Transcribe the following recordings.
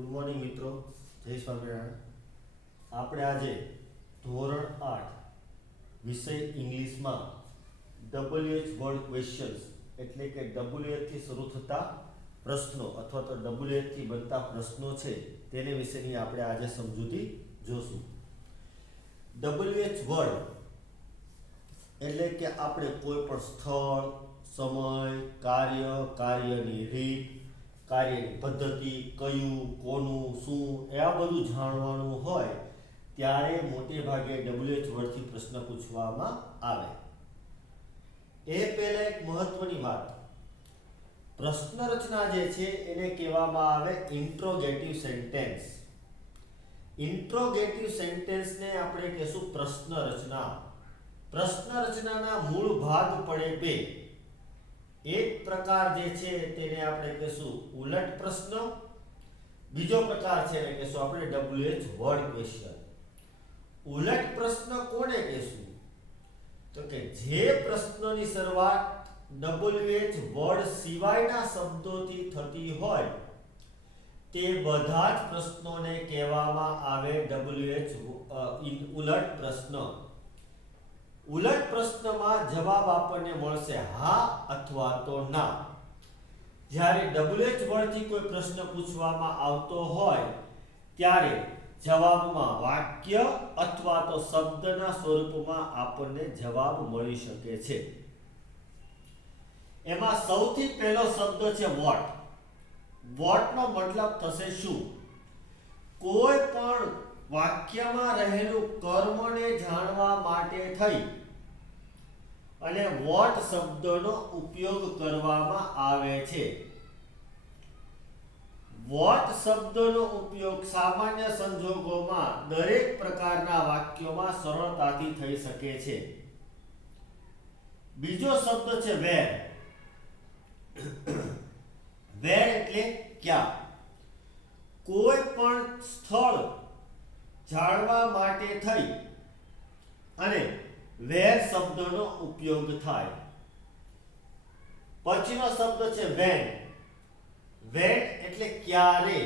Good morning મિત્રો, જય સ્વામિનારાયણ। આપણે આજે ધોરણ 8 વિષય ઇંગ્લિશમાં WH વર્ડ ક્વેશ્ચન્સ એટલે કે WH થી શરૂ થતા પ્રશ્નો અથવા તો WH થી બનતા પ્રશ્નો છે તેને વિશેની આપણે આજે સમજૂતી જોશું। WH વર્ડ એટલે કે આપણે કોઈ પણ સ્થળ, સમય, કાર્ય, કાર્યની રીત, કાર્યની પદ્ધતિ, કયું, કોનું, શું એ આ બધું જાણવાનું હોય ત્યારે મોટે ભાગે WH વર્ડથી પ્રશ્ન પૂછવામાં આવે। એ પહેલા એક મહત્વની વાત, પ્રશ્ન રચના જે છે એને કહેવામાં આવે ઇન્ટ્રોગેટિવ સેન્ટેન્સ। ઇન્ટ્રોગેટિવ સેન્ટેન્સને આપણે કહેશું પ્રશ્ન રચના। પ્રશ્ન રચનાના મૂળ ભાગ પડે બે। એક પ્રકાર જે છે તેને આપણે કહેશું ઉલટ પ્રશ્ન, બીજો પ્રકાર છે એને કહેશું આપણે WH વર્ડ ક્વેશ્ચન। ઉલટ પ્રશ્ન કોને કહેશું? તો કે જે પ્રશ્નની શરૂઆત WH વર્ડ સિવાયના શબ્દોથી થતી હોય તે બધા જ પ્રશ્નોને કહેવામાં આવે ઉલટ પ્રશ્ન। ઉલટ પ્રશ્નમાં જવાબ આપણને મળશે હા અથવા તો ના। જ્યારે WH વર્ડથી કોઈ પ્રશ્ન પૂછવામાં આવતો હોય ત્યારે જવાબમાં વાક્ય અથવા તો શબ્દના સ્વરૂપમાં આપણને જવાબ મળી શકે છે। એમાં સૌથી પહેલો શબ્દ છે વોટ। વોટનો મતલબ થશે શું? કોઈ પણ વાક્યમાં રહેલું કર્મને જાણવા માટે થઈ અને વોટ શબ્દનો ઉપયોગ કરવામાં આવે છે। વોટ શબ્દનો ઉપયોગ સામાન્ય સંજોગોમાં દરેક પ્રકારના વાક્યોમાં સરળતાથી થઈ શકે છે। બીજો શબ્દ છે વેર। વેર એટલે ક્યાં? કોઈ પણ સ્થળ જાણવા માટે થઈ અને વેર શબ્દનો ઉપયોગ થાય। પછીનો શબ્દ છે વેન। વેન એટલે ક્યારે?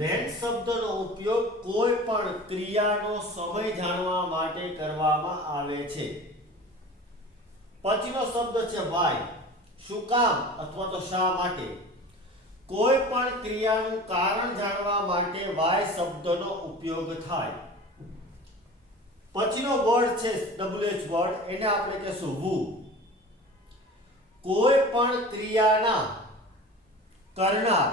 વેન શબ્દનો ઉપયોગ કોઈ પણ ક્રિયાનો સમય જાણવા માટે કરવામાં આવે છે। પછીનો શબ્દ છે વાય। શું કામ અથવા તો શા માટે? કોઈ પણ ક્રિયાનું કારણ જાણવા માટે વાય શબ્દનો ઉપયોગ થાય। પછીનો વર્ડ છે WH વર્ડ, એને આપણે કહેશું who। કોઈ પણ ક્રિયાના કરનાર,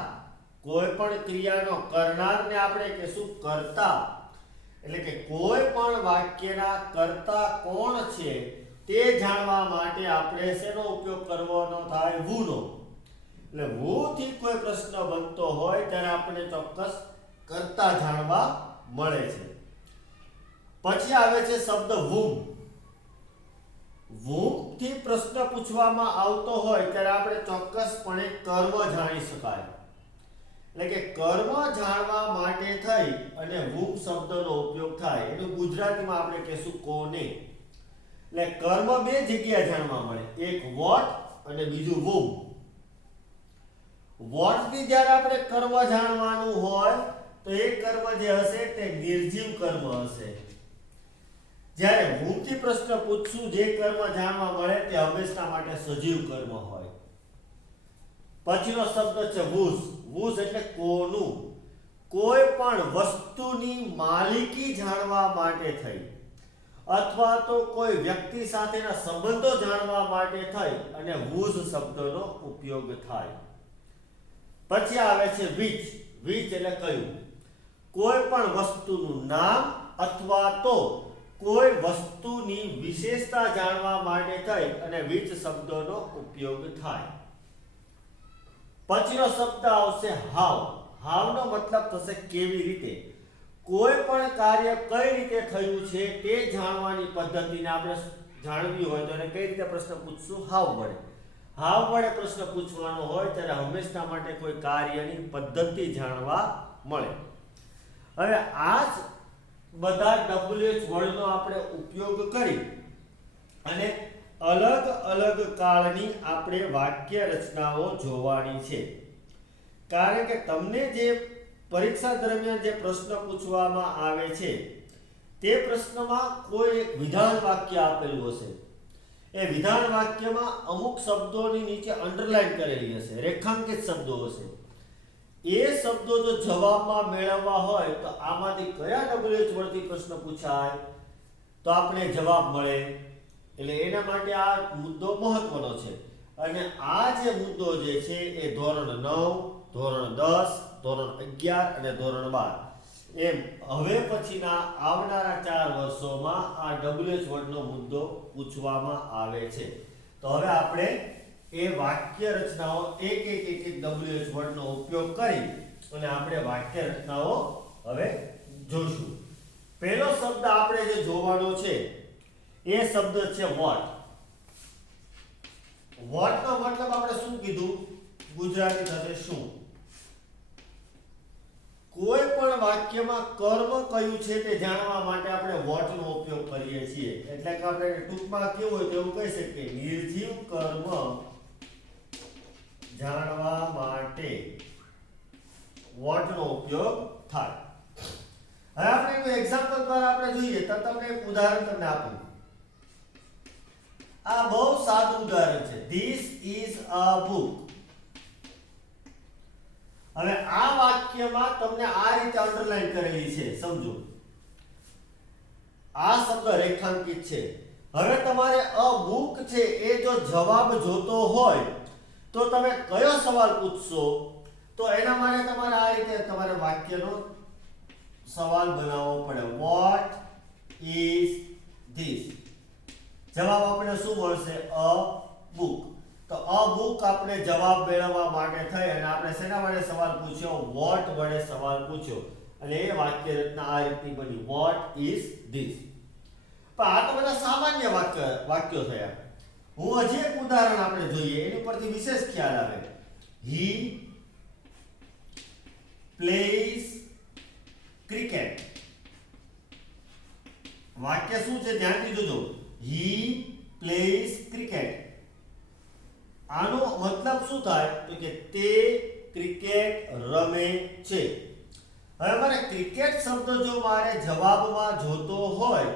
કોઈ પણ ક્રિયાનો કરનારને આપણે કહેશું કર્તા। એટલે કે કોઈ પણ વાક્યના કર્તા કોણ છે તે જાણવા માટે આપણે શેનો ઉપયોગ કરવાનો થાય? who નો। એટલે who થી કોઈ પ્રશ્ન બનતો હોય ત્યારે આપણે ચોક્કસ કર્તા જાણવા મળે છે। પછી આવે છે શબ્દ whom। whom થી પ્રશ્ન પૂછવામાં આવતો હોય ત્યારે આપણે ચોક્કસપણે કર્મ જાણી શકાય। એટલે કે કર્મ જાણવા માટે થઈ અને whom શબ્દનો ઉપયોગ થાય। એનું ગુજરાતીમાં આપણે કહેશું કોને। એટલે કર્મ બે જગ્યાએ જાણવા મળે, એક what અને બીજું whom। what થી જ્યારે આપણે કર્મ જાણવાનું હોય તો એ કર્મ જે હશે તે નિર્જીવ કર્મ હશે। જ્યારે whom થી પ્રશ્ન પૂછશું જે કર્મ જાણવા મળે તે હંમેશા માટે સજીવ કર્મ હોય। પછીનો શબ્દ છે whose। whose એટલે કોનું? કોઈ પણ વસ્તુની માલિકી જાણવા માટે થઈ અથવા તો કોઈ વ્યક્તિ સાથેના સંબંધો જાણવા માટે થઈ અને whose શબ્દનો ઉપયોગ થાય। પછી આવે છે which। which એટલે કયું? કોઈ પણ વસ્તુનું નામ અથવા તો કોઈ વસ્તુની વિશેષતા જાણવા માટે થઈ અને which શબ્દનો ઉપયોગ થાય। પછીનો શબ્દ આવશે how। how નો મતલબ થશે કેવી રીતે? કોઈ પણ કાર્ય કઈ રીતે થયું છે તે જાણવાની પદ્ધતિને આપણે જાણવી હોય તો એને કઈ રીતે પ્રશ્ન પૂછશું? how વડે। how વડે પ્રશ્ન પૂછવાનો હોય ત્યારે હંમેશા માટે કોઈ કાર્યની પદ્ધતિ જાણવા મળે। હવે આ જ બધા WH વર્ડનો આપણે ઉપયોગ કરી અને અલગ અલગ કાળની આપણે વાક્ય રચનાઓ જોવાની છે। કારણ કે તમને જે પરીક્ષા દરમિયાન જે પ્રશ્ન પૂછવામાં આવે છે તે પ્રશ્નમાં કોઈ એક વિધાન વાક્ય આપેલું હશે. એ વિધાન વાક્યમાં અમુક શબ્દોની નીચે અંડરલાઈન કરેલી હશે, રેખાંકિત શબ્દો હશે. એ શબ્દો જો જવાબમાં મેળવવા હોય તો આમાંથી કયા WH વડથી પ્રશ્ન પૂછાય તો આપણે જવાબ મળે. એટલે એના માટે આ મુદ્દો મહત્વનો છે. અને આ જે મુદ્દો જે છે એ ધોરણ 9, ધોરણ 10, ધોરણ 11 અને ધોરણ 12 એમ હવે પછીના આવનારા 4 વર્ષોમાં આ WH વર્ડનો મુદ્દો પૂછવામાં આવે છે. તો હવે આપણે એ વાક્ય રચનાઓ એક WH વર્ડનો ઉપયોગ કરી અને આપણે વાક્ય રચનાઓ હવે જોશું. પહેલો શબ્દ આપણે જે જોવાનો છે એ શબ્દ છે વોટ. વોટ નો મતલબ આપણે શું કીધું? ગુજરાતી થશે શું. કોઈ પણ વાક્યમાં કર્મ કયું છે તે જાણવા માટે આપણે વોટ નો ઉપયોગ કરીએ છીએ. એટલે કે આપણે ટૂંકમાં કેવું હોય તો એવું કહી શકીએ નિર્જીવ કર્મ જાણવા માટે વોટ નો ઉપયોગ થાય. હવે આપણે એક એક્ઝામ્પલ દ્વારા આપણે જોઈએ તો તમને એક ઉદાહરણ તમને આપું. આ બહુ સાદું ઉદાહરણ છે. This is a book. હવે આ વાક્યમાં તમને આ રીતે અંડરલાઈન કરેલી છે, સમજો. આ શબ્દ રેખાંકિત છે. હવે તમારે અ બુક છે એ જો જવાબ જોતો હોય તો તમે કયો સવાલ પૂછશો? તો એના માટે તમારે આ રીતે તમારે વાક્યનો સવાલ બનાવવો પડે. What is this? જવાબ આપણે શું મળશે? અ બુક. તો અ બુક આપણે જવાબ મેળવવા માટે થઈ અને આપણે શેના વડે સવાલ પૂછ્યો? વોટ વડે સવાલ પૂછ્યો અને એ વાક્ય રચના આ રીતની બની. What is this? પણ આ તો બધા સામાન્ય વાક્યો થયા. હું હજી એક ઉદાહરણ આપણે જોઈએ, એની પરથી વિશેષ ખ્યાલ આવે. He plays cricket. વાક્ય શું છે ધ્યાનથી જોજો. He plays cricket. આનો મતલબ શું થાય તો કે તે ક્રિકેટ રમે છે. હવે મારે ક્રિકેટ શબ્દ જો મારે જવાબમાં જોતો હોય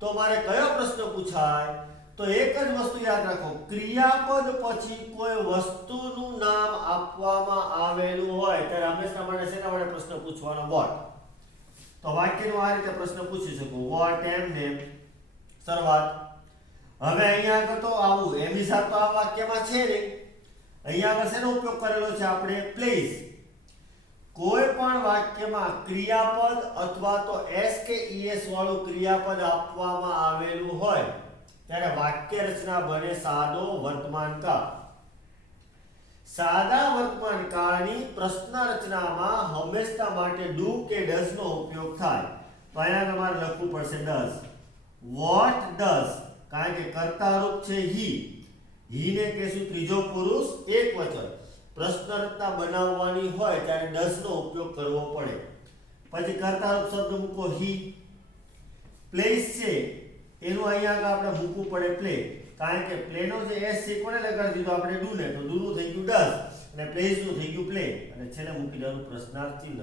તો મારે કયો પ્રશ્ન પૂછાય? તો એક જ વસ્તુ યાદ રાખો, ક્રિયાપદ પછી કોઈ વસ્તુનું નામ આપવામાં આવેલું હોય ત્યારે હંમેશા મને શેના વડે પ્રશ્ન પૂછવાનો? વોટ. તો વાક્યનો આ રીતે પ્રશ્ન પૂછી શકું. વોટ એમ નેમ શરૂઆત. હવે અહીંયા આગળ તો આવું એમ હિસાબ તો આ વાક્યમાં છે ને. અહીંયા આગળ શેનો ઉપયોગ કરેલો છે આપણે? પ્લેસ. કોઈ પણ વાક્યમાં ક્રિયાપદ અથવા તો s કે es વાળું ક્રિયાપદ આપવામાં આવેલું હોય ત્યારે વાક્ય રચના બને સાદો વર્તમાન કાળ. સાદા વર્તમાન કાળની પ્રશ્ન રચનામાં હંમેશા માટે ડુ કે ડઝ નો ઉપયોગ થાય. તો અહીંયા તમારે લખવું પડશે ડઝ. વોટ ડઝ, કારણ કે કર્તા રૂપ છે હી. હી ને કહેશું ત્રીજો પુરુષ એકવચન. પ્રશ્ન રચના બનાવવાની હોય ત્યારે ડઝ નો ઉપયોગ કરવો પડે. પછી કર્તા રૂપ શબ્દ મૂકો હી. પ્લેસ છે એનું અહીંયા આગળ આપણે મૂકવું પડે પ્લે, કારણ કે પ્લે નો જે s છે કોને લગાડી દીધો આપણે? ડુ ને. તો ડુ નું થઈ ગયું ડઝ અને પ્લેસ નું થઈ ગયું પ્લે અને છેલ્લે મૂકી દેવાનું પ્રશ્નાર્થ ચિહ્ન.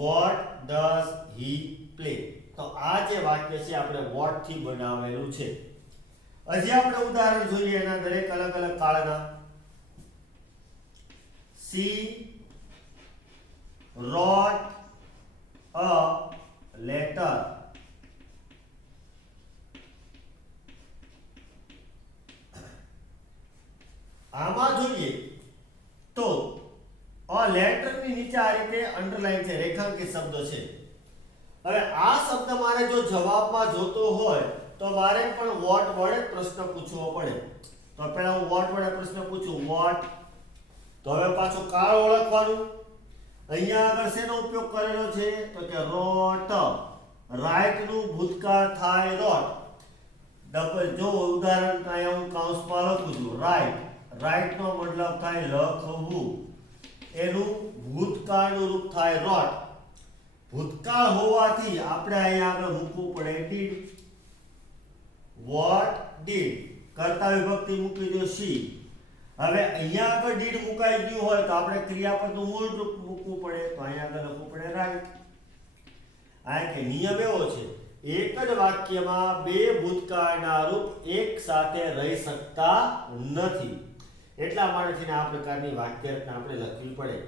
What does he play. તો આ જે વાક્ય છે આપણે વોટ થી બનાવેલું છે. હજી આપણે ઉદાહરણ જોઈએ એના દરેક અલગ અલગ કાળના. She wrote a letter. આમાં જોઈએ તો અ લેટર ની નીચે આ રીતે અંડરલાઈન છે, રેખાંકિત શબ્દ છે. હવે આ શબ્દ મારે જો જવાબમાં જોતો હોય તો મારે પણ વોટ વડે પ્રશ્ન પૂછવો પડે. તો પહેલા હું વોટ વડે પ્રશ્ન પૂછું. વોટ. તો હવે પાછું કાળ ઓળખવાનું. અહીંયા આગળ શેનો ઉપયોગ કરેલો છે તો કે રોટ. રાઈટ નું ભૂતકાળ થાય રોટ. ડબલ જો ઉદાહરણ અહીંયા હું કૌંસમાં લખું છું રાઈટ. રાઈટ નો મતલબ થાય લખવું. એનું ભૂતકાળનું રૂપ થાય રોટ. ભૂતકાળ હોવાથી આપણે અહીંયા આગળ મૂકવું પડે ડીડ. What did. કર્તા વિભક્તિ મૂકી દો શી. હવે અહીંયા આગળ ડીડ મુકાઈ ગયું હોય તો આપણે ક્રિયાપદનું મૂળ રૂપ મૂકવું પડે, તો અહીંયા આગળ લખવું પડે રાઈટ. આ કે નિયમ એવો છે, એક જ વાક્યમાં બે ભૂતકાળના રૂપ એક સાથે રહી શકતા નથી. એટલા માટે આ પ્રકારની વાક્ય રચના આપણે લખવી પડે.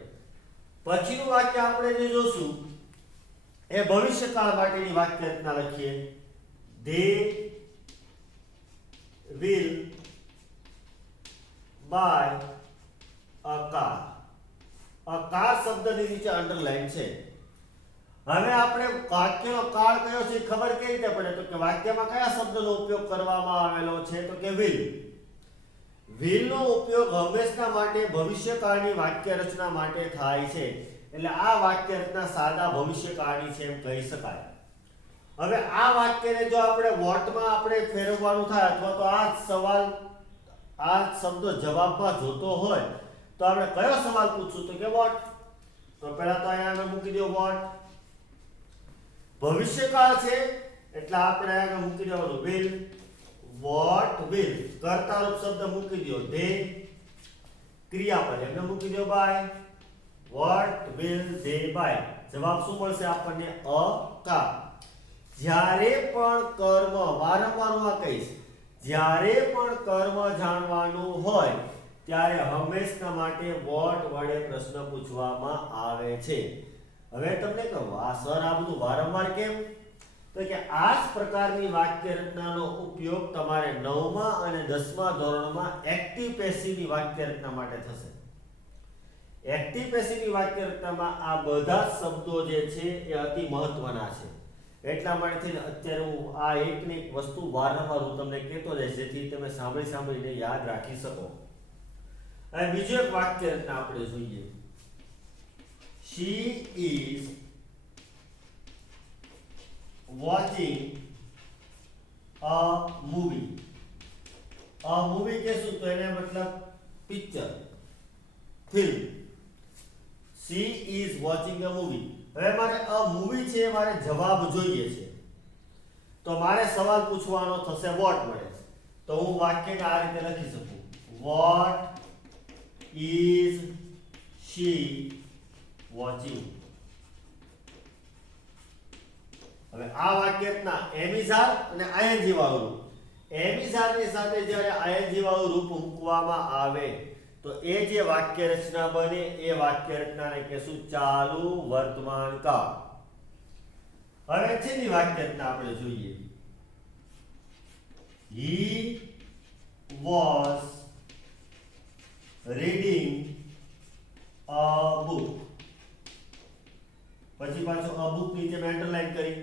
પછીનું વાક્ય આપણે જે જોશું એ ભવિષ્યકાળ માટેની વાક્ય રચના લખીએ. They will buy a car. a car શબ્દની નીચે અંડરલાઈન છે. હવે આપણે વાક્યનો કાળ કયો છે ખબર કેવી રીતે પડે? તો કે વાક્યમાં કયા શબ્દનો ઉપયોગ કરવામાં આવેલો છે? તો કે will. will નો ઉપયોગ હંમેશા માટે ભવિષ્યકાળની વાક્ય રચના માટે થાય છે. એટલે આ વાક્ય રચના સાદા ભવિષ્યકાળની છે એમ કહી શકાય. હવે આ વાક્યને જો આપણે વોટમાં આપણે ફેરવવાનું થાય અથવા તો આ સવાલ આ શબ્દ જવાબમાં જોતો હોય તો આપણે કયો સવાલ પૂછશું? તો કે વોટ. તો પહેલા તો અહીંયા આગળ મૂકી દો વોટ. ભવિષ્યકાળ છે એટલે આપણે આગળ મૂકી દેવાનું will. what will કર્તા રૂપ શબ્દ મૂકી દો they. ક્રિયાપદ એમને મૂકી દો by. what will they buy? જવાબ શું મળશે આપણને? a car. જ્યારે પણ કર્મ, વારંવાર હું આ કહીશ, જ્યારે પણ કર્મ જાણવાનું હોય ત્યારે હંમેશા માટે what વડે પ્રશ્ન પૂછવામાં આવે છે. હવે તમને કહું આ સર આ બધું વારંવાર કેમ? તો કે આ જ પ્રકારની વાક્ય રચનાનો ઉપયોગ તમારે 9મા અને 10મા ધોરણમાં એક્ટિવ પેસિવની વાક્ય રચના માટે થશે. એક્ટિવ પેસિવની વાક્ય રચનામાં આ બધા શબ્દો જે છે એ અતિ મહત્વના છે. એટલા માટે અત્યારે હું આ એકને એક વસ્તુ વારંવાર હું તમને કહેતો જઈશ જેથી તમે સાંભળીને યાદ રાખી શકો. હવે બીજું એક વાક્ય રચના આપણે જોઈએ. She is watching a movie. a movie કહેશું તો એને મતલબ picture, film. She is watching a movie. હવે મારે a movie છે મારે જવાબ જોઈએ છે તો મારે સવાલ પૂછવાનો થશે what વડે. તો હું વાક્યને આ રીતે લખી શકું. What is she watching? હવે આ વાક્ય રચના એમિઝાર અને આઈએનજી વાળું રૂપ. એમિઝાર ની સાથે જ્યારે આઈએનજી વાળું રૂપ મૂકવામાં આવે તો એ જે વાક્ય રચના બને એ વાક્ય રચનાને કહેશું ચાલુ વર્તમાન કાળ. હવે છેલ્લી વાક્ય રચના આપણે જોઈએ. He was reading a book. પછી પાછો a book નીચે મેં અંડરલાઈન કરી.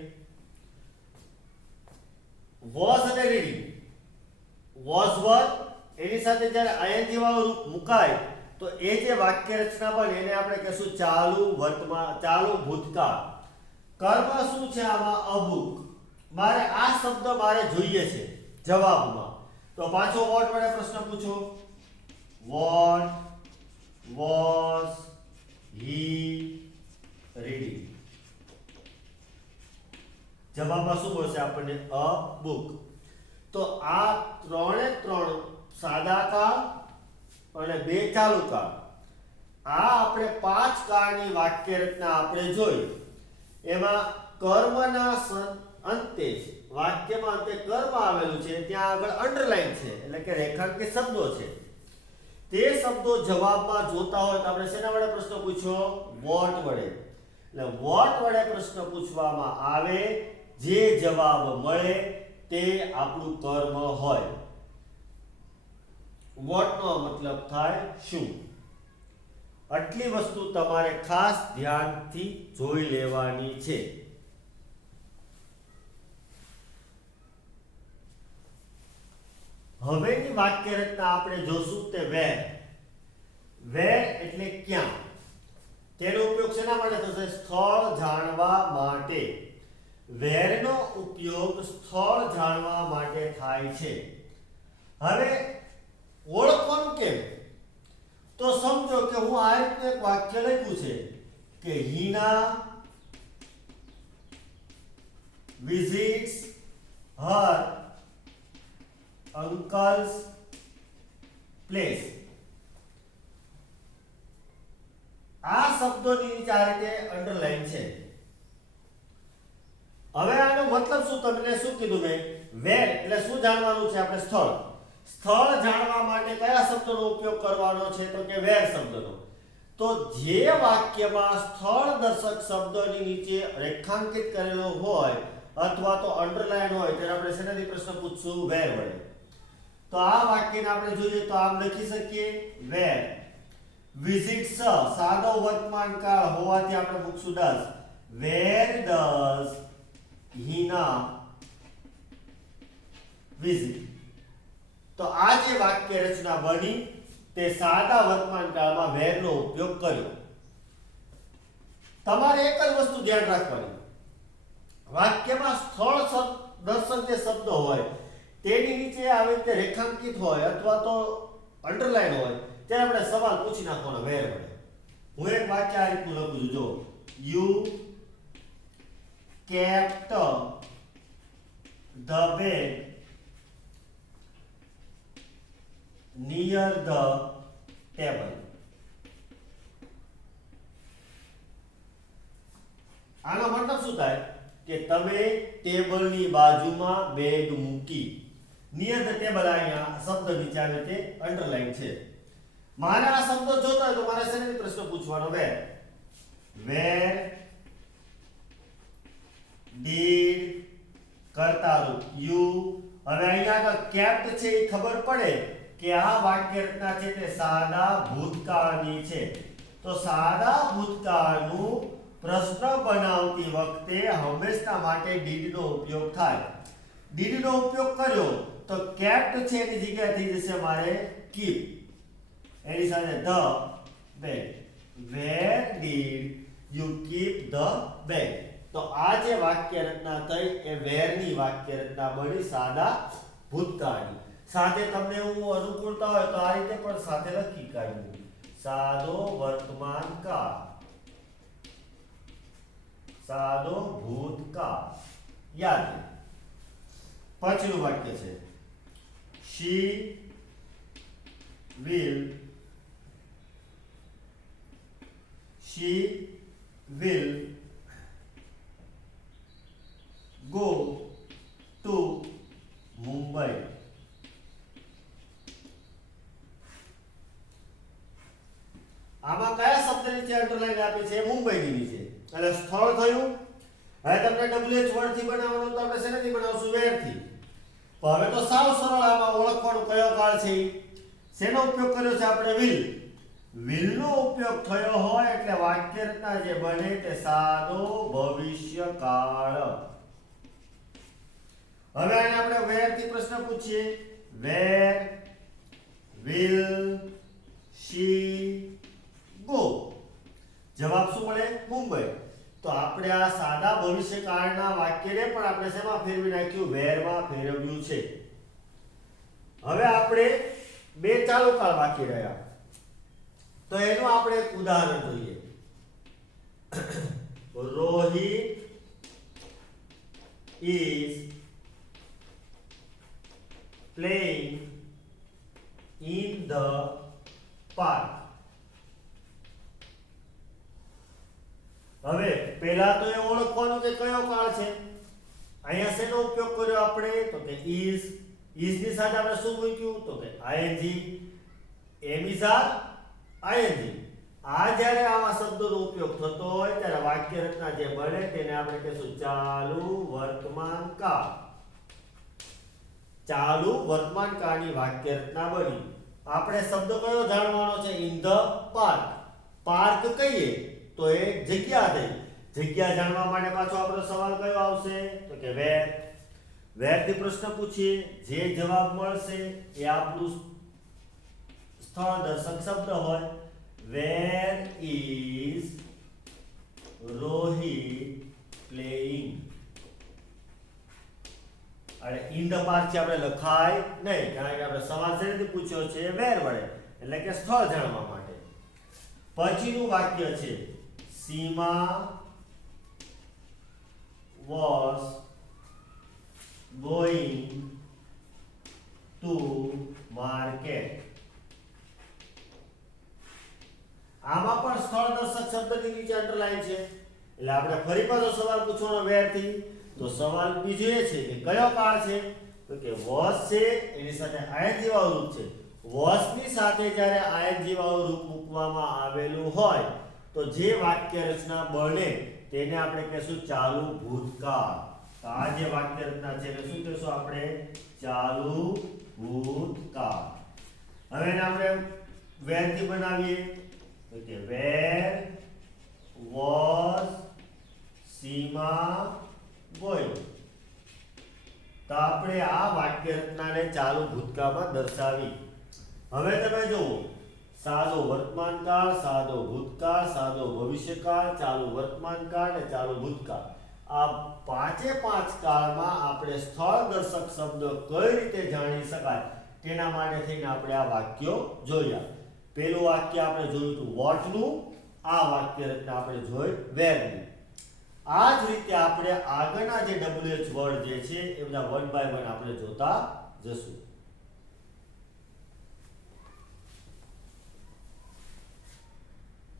was અને reading. was વર્બ એની સાથે જ્યારે ing વાળું રૂપ મુકાય તો એ જે વાક્ય રચના બને એને આપણે કહેશું ચાલુ વર્તમાન, ચાલુ ભૂતકાળ. કર્મ શું છે આમાં? a book. મારે આ શબ્દ મારે જોઈએ છે જવાબમાં. તો પાછો what વડે પ્રશ્ન પૂછો. what was he reading? જવાબમાં શું મળશે આપણને? a book. તો આ ત્રણે ત્રણ સાદા કાળ અને બે ચાલુ કાળ, આ આપણે 5 કાળની વાક્ય રચના આપણે જોઈ. એમાં કર્મના અંતે, વાક્યમાં અંતે કર્મ આવેલું છે ત્યાં આગળ અંડરલાઈન છે એટલે કે રેખાંકિત શબ્દો છે. તે શબ્દો જવાબમાં જોતા હોય તો આપણે શેના વડે પ્રશ્ન પૂછ્યો? what વડે. એટલે what વડે પ્રશ્ન પૂછવામાં આવે, જે જવાબ મળે તે આપણું કર્મ હોય. what નો મતલબ થાય શું. આટલી વસ્તુ તમારે ખાસ ધ્યાનથી જોઈ લેવાની છે. હવેની વાક્ય રચના આપણે જોશું તે where. where એટલે ક્યાં. તેનો ઉપયોગ શેના માટે થશે? સ્થળ જાણવા માટે. where નો ઉપયોગ સ્થળ જાણવા માટે થાય છે. હવે ઓળખવાનું કેમ? તો સમજો કે હું આ રીતનું એક વાક્ય લખ્યું છે કે Hina visits her uncle's place. શબ્દોની નીચે આ રીતે અંડરલાઈન છે. હવે આનો મતલબ શું, તમને શું કીધું મેં? વેર એટલે શું જાણવાનું છે આપણે? સ્થળ. સ્થળ જાણવા માટે કયા શબ્દનો ઉપયોગ કરવાનો છે? તો કે વેર શબ્દનો. તો જે વાક્યમાં સ્થળ દર્શક શબ્દની નીચે રેખાંકિત કરેલો હોય અથવા તો અંડરલાઈન હોય ત્યારે આપણે શેનાથી પ્રશ્ન પૂછશું? વેર વડે. તો આ વાક્યને આપણે જોઈએ તો આમ લખી શકીએ, વેર વિઝિટ્સ, સાદો વર્તમાન કાળ હોવાથી આપણે મૂકશું does. Where does Hina visit. તો આ જે વાક્ય રચના બની તે સાદા વર્તમાન કાળમાં વેર નો ઉપયોગ કર્યો. તમારે એક જ વસ્તુ ધ્યાન રાખવાની, વાક્યમાં સ્થળ દર્શક જે શબ્દ હોય તેની નીચે આવી રીતે રેખાંકિત હોય અથવા તો અંડરલાઈન હોય ત્યારે આપણે સવાલ પૂછી નાખવાનો વેર વડે. હું એક વાક્ય આ રીતનું લખું છું, જો you kept the bag near the table. આનો મતલબ શું થાય કે તમે ટેબલની બાજુમાં બેગ મૂકી. નિયર ધ ટેબલ અહીંયા શબ્દ નીચે આવે તે અંડરલાઈન છે. મારે આ શબ્દ જોતો હોય તો મારે શેનો પ્રશ્ન પૂછવાનો? વેર. વેર did કર્તારૂપ યુ. હવે અહીંયા આગળ કેપ્ટ છે એ ખબર પડે કે આ વાક્ય રચના છે તે સાદા ભૂતકાળની છે. તો સાદા ભૂતકાળનું પ્રશ્ન બનાવતી વખતે હંમેશા માટે did નો ઉપયોગ થાય. did નો ઉપયોગ કર્યો તો કેપ્ટ છે એની જગ્યાએ થઈ જશે મારે keep. એની સાથે the bag. Where did you keep the bag? તો આ જે વાક્ય રચના થઈ એ વેર ની વાક્ય રચના બની સાદા ભૂતકાળની. સાથે તમને હું અનુકૂળતા હોય તો આ રીતે પણ સાથે લખી કાઢવું, સાદો વર્તમાન કાળ, સાદો ભૂતકાળ. યાદ. પછીનું વાક્ય છે she will go to Mumbai. આમાં કયા શબ્દ નીચે અંડરલાઈન આપી છે? મુંબઈની નીચે. એટલે સ્થળ થયું. હવે તમને WH વર્ડ થી બનાવવાનું તો આપણે શેનાથી બનાવશું? વેર થી. પણ હવે તો સાવ સરળ આમાં ઓળખવાનું કયો કાળ છે. શેનો ઉપયોગ કર્યો છે આપણે? વિલ. વિલ નો ઉપયોગ થયો હોય એટલે વાક્ય રચના જે બને તે સાદો ભવિષ્યકાળ. હવે આને આપણે વેર થી પ્રશ્ન પૂછીએ. Where will she go? જવાબ શું મળે? મુંબઈ. તો આપણે આ સાદા ભવિષ્યકાળના વાક્યને પણ આપણે શેમાં ફેરવી નાખ્યું? વેરમાં ફેરવ્યું છે. હવે આપણે બે ચાલુ કાળ બાકી રહ્યા તો એનું આપણે એક ઉદાહરણ જોઈએ. Rohit is playing in the park. હવે પહેલા તો એ ઓળખવાનું કે કયો કાળ છે. અહીંયા શેનો ઉપયોગ કર્યો આપણે? તો કે is. is ની સાથે આપણે શું મૂક્યું? તો કે ing. am is are ing. આ જ્યારે આવા શબ્દોનો ઉપયોગ થતો હોય ત્યારે વાક્ય રચના જે બને તેને આપણે કહીશું ચાલુ વર્તમાન કાળ. ચાલુ વર્તમાન કાળની વાક્ય રચના બની. આપણે શબ્દ કયો જાણવાનો છે? In the park. પાર્ક કહીએ તો એ જગ્યા થઈ. જગ્યા જાણવા માટે પાછો આપણો સવાલ કયો આવશે? તો કે વેર. વેર થી પ્રશ્ન પૂછીએ, જે જવાબ મળશે એ આપણું સ્થળ દર્શક શબ્દ હોય. Where is Rohit playing? અને in the park છે આપણે લખાય નહીં કારણ કે આપણે સવાલ શેનાથી પૂછ્યો છે? વેર વડે. એટલે કે સ્થળ જાણવા માટે. પછીનું વાક્ય છે સીમા was going to market. આમાં પણ સ્થળ દર્શક શબ્દની નીચે અંડરલાઈન છે એટલે આપણે ફરી પાછો સવાલ પૂછવાનો where થી તો સવાલ બીજો એ છે કે કયો કાળ છે તો કે was છે એની સાથે ing વાળું રૂપ છે was ની સાથે જ્યારે ing વાળું રૂપ મૂકવામાં આવેલું હોય તો જે વાક્ય રચના બને તેને આપણે કહેશું ચાલુ ભૂતકાળ તો આ જે વાક્ય રચના છે એને શું કહેશું આપણે ચાલુ ભૂતકાળ હવે એને આપણે where થી બનાવીએ તો કે where was સીમા going તો આપણે આ વાક્ય રચનાને ચાલુ ભૂતકાળમાં દર્શાવી હવે તમે જુઓ સાદો વર્તમાનકાળ સાદો ભૂતકાળ સાદો ભવિષ્યકાળ ચાલુ વર્તમાનકાળ અને ચાલુ ભૂતકાળ આ પાંચે પાંચ કાળમાં આપણે સ્થળ દર્શક શબ્દ કઈ રીતે જાણી શકાય તેના માટે થઈને આપણે આ વાક્યો જોયા પહેલું વાક્ય આપણે જોયું હતું what નું આ વાક્ય રચના આપણે જોઈ where ની આ જ રીતે આપણે આગળના જે WH વર્ડ જે છે એ બધા 1 by 1 આપણે જોતા જશું